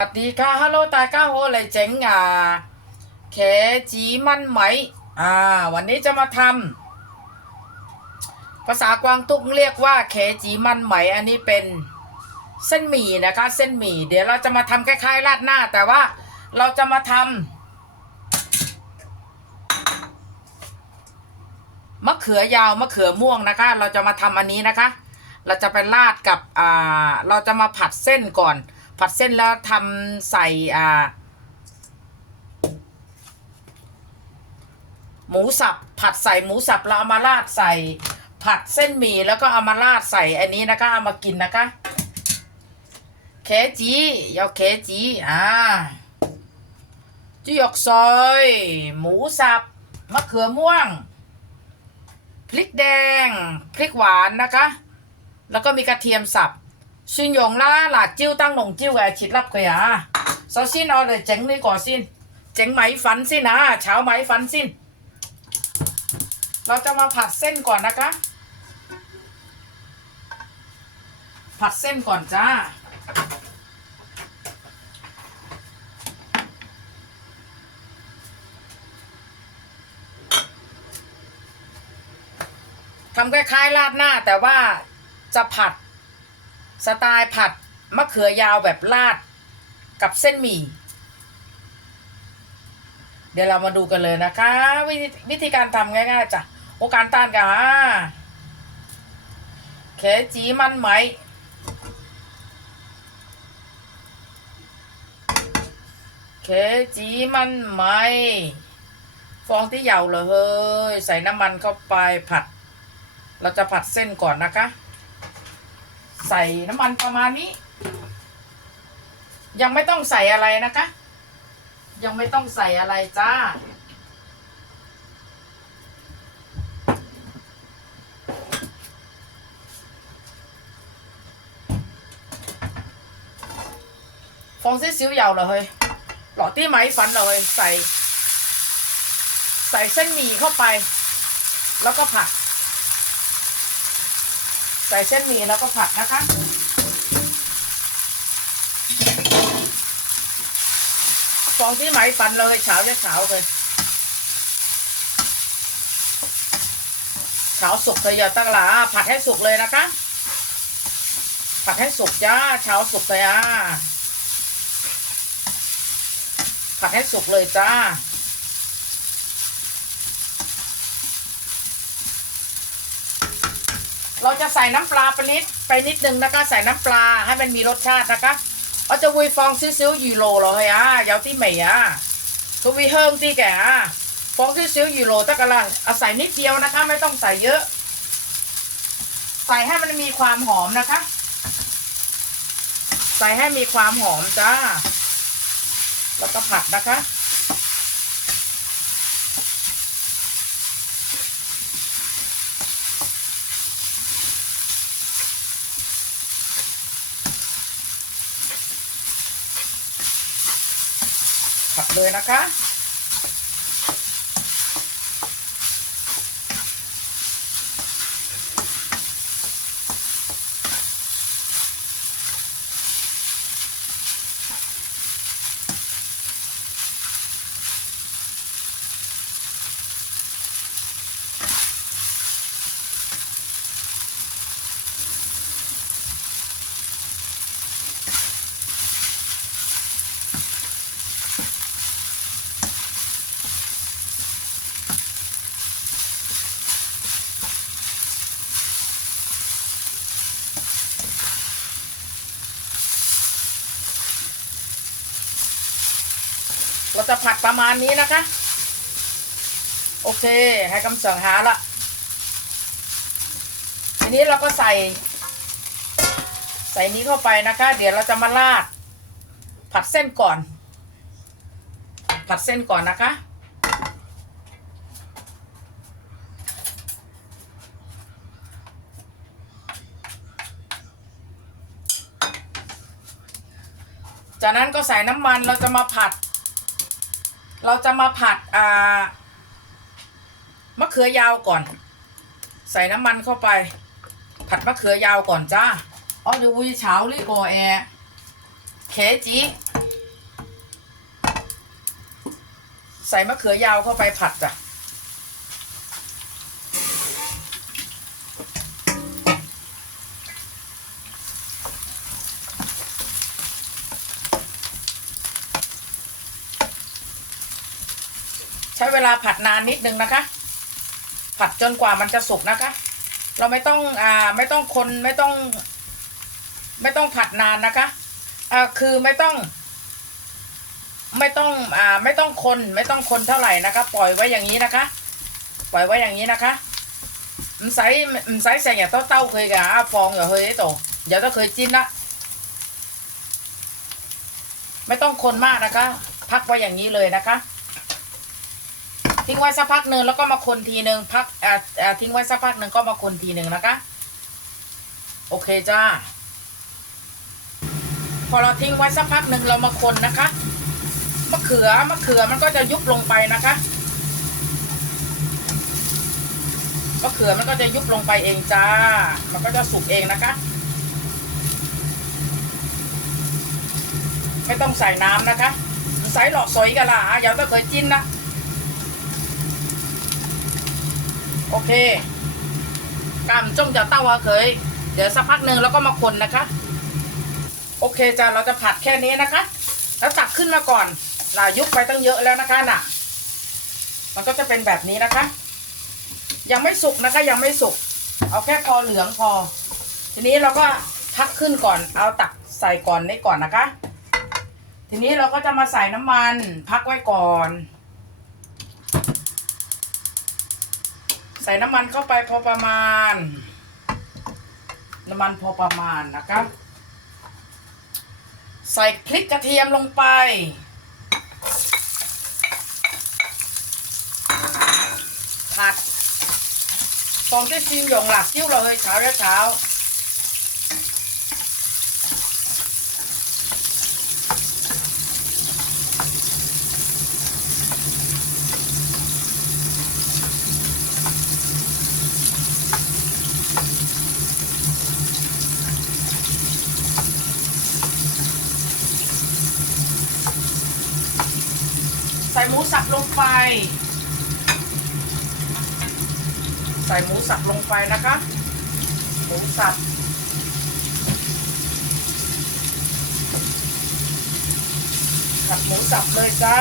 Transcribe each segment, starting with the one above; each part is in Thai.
สวัสดีค่ะฮัลโหลตาก้าโฮเลยเจ๋งอะแขจีมันไหม อ่า วันนี้จะมาทำภาษากวางตุ้งเรียกว่าเขจีมันไหม อันนี้เป็นเส้นหมี่นะคะ เส้นหมี่เดี๋ยวเราจะมาทำคล้ายๆราดหน้า แต่ว่าเราจะมาทำมะเขือยาวมะเขือม่วงนะคะ เราจะมาทำอันนี้นะคะ เราจะไปราดกับอ่าเราจะมาผัดเส้นก่อน ผัดเส้นแล้วทำใส่อ่า หมูสับ ผัดใส่หมูสับแล้วเอามาราดใส่ ผัดเส้นหมี่แล้วก็เอามาราดใส่อันนี้นะคะเอามากินนะคะเคจียาวเคจีอ่าจุยกซอย หมูสับมะเขือม่วงพริกแดงพริกหวานนะคะ แล้วก็มีกระเทียมสับ 蒜蓉啦辣椒灯笼 là là chiêu tăng đồng chiêu gà chít lắp kìa sau xin nó để tránh đi cỏ xin tránh máy phắn xin à วจะมาผัดเส้นก่อนนะคะ ผัดเส้นก่อนจ้า ทำคล้ายๆราดหน้าแต่ว่าจะผัด สไตล์ผัดมะเขือยาวแบบราดกับเส้นหมี่ เดี๋ยวเรามาดูกันเลยนะคะ วิธีวิธีการทำง่ายๆจ้ะโอการต้านกันอะแขจีมันไหม แขจีมันไหม ฟองที่เยาวเลยเฮ้ย ใส่น้ำมันเข้าไปผัด เราจะผัดเส้นก่อนนะคะ ใส่น้ำมันประมาณนี้ ยังไม่ต้องใส่อะไรนะคะ ยังไม่ต้องใส่อะไรจ้าฟองเส้น xíu dầu là ปหลอดที่ไหมฝันเลยใส่ ใส่เส้นหมี่เข้าไป แล้วก็ผัก ใส่เส้นหมี่แล้วก็ผัดนะคะฟองที่ไหมฝันเลยเฉาจะเฉาเลยเฉาสุกเลยอย่าตั้งหลาผัดให้สุกเลยนะคะ ผัดให้สุกจ้าเฉาสุกเลยอะผัดให้สุกเลยจ้า เราจะ ใส่น้ำปลาไปนิดไปนิดนึงนะคะ ใส่น้ำปลาให้มันมีรสชาตินะคะเอาจะวุยฟองซิ้วๆยูโรเหรอเฮ้ยอะยาวที่ไหนอะทุวีเฮิงที่แกอะฟองซิ้วๆยูโรตะกะลังเอาใส่นิดเดียวนะคะ ไม่ต้องใส่เยอะ ใส่ให้มันมีความหอมนะคะ ใส่ให้มีความหอมจ้า แล้วก็ผัดนะคะ เลยนะคะ จะผัดประมาณนี้นะคะ โอเค ให้คำสั่งหาละทีนี้เราก็ใส่ ใส่นี้เข้าไปนะคะ เดี๋ยวเราจะมาราด ผัดเส้นก่อน ผัดเส้นก่อนนะคะจากนั้นก็ใส่น้ำมันเราจะมาผัด เราจะมาผัดอ่ามะเขือยาวก่อน ใส่น้ำมันเข้าไป ผัดมะเขือยาวก่อนจ้าอ๋อเดี๋ยววุ้เช้าลีกอแอเคจีใส่มะเขือยาวเข้าไปผัดจ้ะ วลาผัดนานนิดนึงนะคะ ผัดจนกว่ามันจะสุกนะคะ เราไม่ต้องอ่าไม่ต้องคนไม่ต้อง ไม่ต้องผัดนานนะคะอ่าคือไม่ต้อง ไม่ต้องอ่าไม่ต้องคนไม่ต้องคนเท่าไหร่นะคะ ปล่อยไว้อย่างนี้นะคะ ปล่อยไว้อย่างนี้นะคะมันใส่มันใส่ใส่ยาเต้าเต้าเคยกะฟองอย่าเคยไอ้ตอย่าต้องเคยจิ้นละไม่ต้องคนมากนะคะ พักไว้อย่างนี้เลยนะคะ ทิ้งไว้สักพักหนึ่งแล้วก็มาคนทีหนึ่งพักอ่าอ่าทิ้งไว้สักพักหนึ่งก็มาคนทีหนึ่งนะคะ โอเคจ้า พอเราทิ้งไว้สักพักหนึ่งเรามาคนนะคะมะเขือมะเขือมันก็จะยุบลงไปนะคะมะเขือมันก็จะยุบลงไปเองจ้า มันก็จะสุกเองนะคะ ไม่ต้องใส่น้ำนะคะใส่หลอกสอยกันละอย่าต้องเคยจิ้นนะ โอเคกำจ้องจะเต้าเคย เดี๋ยวสักพักหนึ่งแล้วก็มาคนนะคะ โอเคจ้าเราจะผัดแค่นี้นะคะ แล้วตักขึ้นมาก่อนลายุบไปตั้งเยอะแล้วนะคะน่ะ มันก็จะเป็นแบบนี้นะคะ ยังไม่สุกนะคะ ยังไม่สุก เอาแค่พอเหลืองพอ ทีนี้เราก็พักขึ้นก่อน เอาตักใส่ก่อนนี้ก่อนนะคะ ทีนี้เราก็จะมาใส่น้ำมัน พักไว้ก่อน ส่น้ำมันเข้าไปพอประมาณ น้ำมันพอประมาณนะคะใส่พริกกระเทียมลงไป ผัดตอนที่ซีนหยงหลักจิ้วเราเฮยเช้าแล้วเช้า หมูสับลงไป ใส่หมูสับลงไปนะคะ หมูสับผัดหมูสับเลยจ้า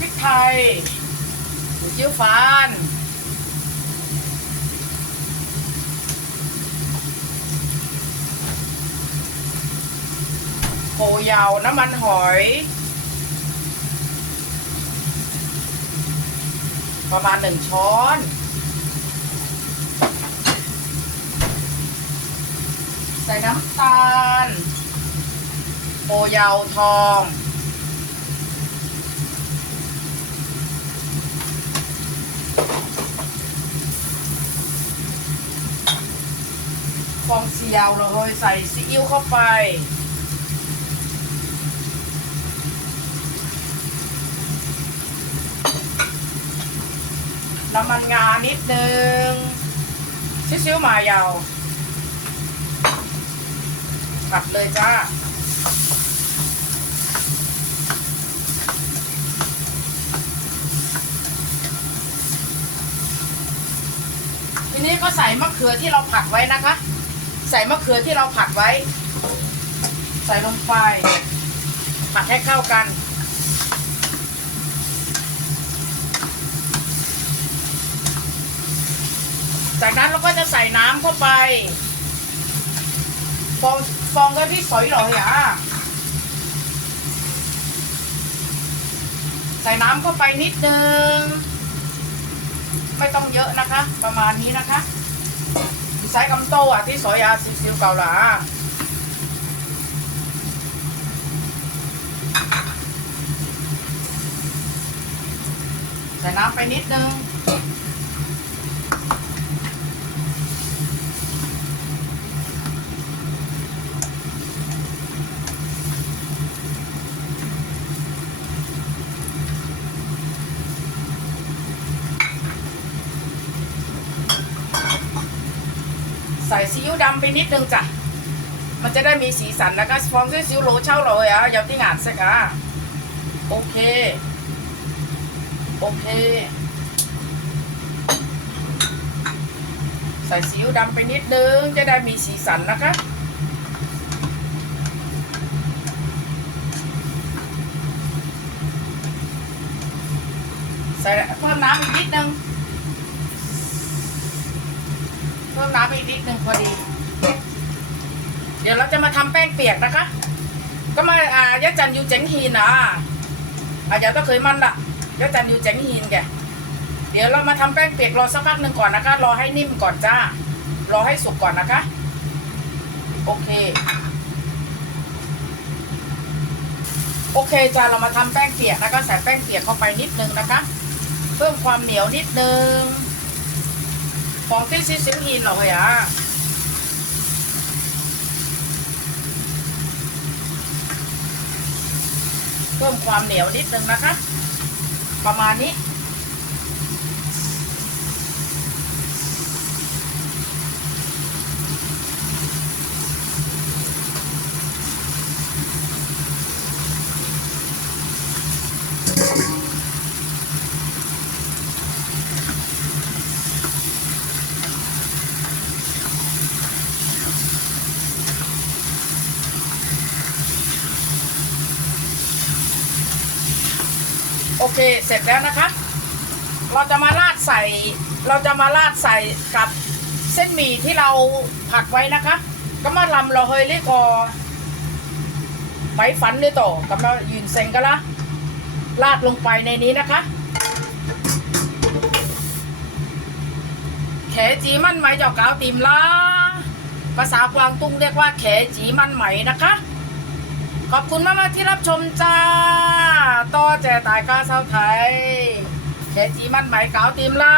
พริกไทยหมูเจียวฟานโหยาวน้ำมันหอย ประมาณหนึ่งช้อนใส่น้ำตาลโอยาวทอง ฟองเสียวเราเลยใส่ซีอิ๊วเข้าไป น้ำมันงานิดนึงซิ้วมายาวผัดเลยจ้าทีนี้ก็ใส่มะเขือที่เราผัดไว้นะคะ ใส่มะเขือที่เราผัดไว้ ใส่ลงไป ผัดให้เข้ากัน จากนั้นเราก็จะใส่น้ำเข้าไป ฟองฟองก็ที่สอยหรออะใส่ส่น้ำเข้าไปนิดนึง ไม่ต้องเยอะนะคะ ประมาณนี้นะคะ ใช้กำโตอะที่สอยอาซิซิวเกาหลาใส่น้ำไปนิดนึง ซีอิ๊วดำไปนิดนึงจ้ะ มันจะได้มีสีสันแล้วก็ฟองซีอิ๊วโหลเช่าเลยอะย่าที่งานสักอะโอเค โอเค ใส่ซีอิ๊วดำไปนิดนึง จะได้มีสีสันนะคะใส่เพิ่มน้ำอีกนิดนึง เพิ่มน้ำอีกนิดนึงพอดี เดี๋ยวเราจะมาทำแป้งเปียกนะคะ ก็มาอ่ายะจันยูเจ๋งฮีนอะอะเดี๋ยวต้องเคยมันละยะจันยูเจ๋งฮีนแกเดี๋ยวเรามาทำแป้งเปียกรอสักพักหนึ่งก่อนนะคะ รอให้นิ่มก่อนจ้า รอให้สุกก่อนนะคะ โอเค โอเคจ้าเรามาทำแป้งเปียกนะคะใส่แป้งเปียกเข้าไปนิดนึงนะคะ เพิ่มความเหนียวนิดนึง ของที่ซิซิลฮีนเหรอเฮ้ยอะเพิ่มความเหนียวนิดนึงนะคะ ประมาณนี้ เคเสร็จแล้วนะคะ เราจะมาราดใส่ เราจะมาราดใส่กับเส้นหมี่ที่เราผัดไว้นะคะก็มาลำเราเฮยเรียกอไม้ฝันเลยต่อกับเรายืนเซ็งกันละราดลงไปในนี้นะคะแขจีมันไหมเจ้ากาวติมละภาษากวางตุ้งเรียกว่าแขจีมันไหมนะคะ ขอบคุณมากๆที่รับชมจ้า ต่อแจตายก้าเศร้าไทยแขจีมันไหมเกาวติมละ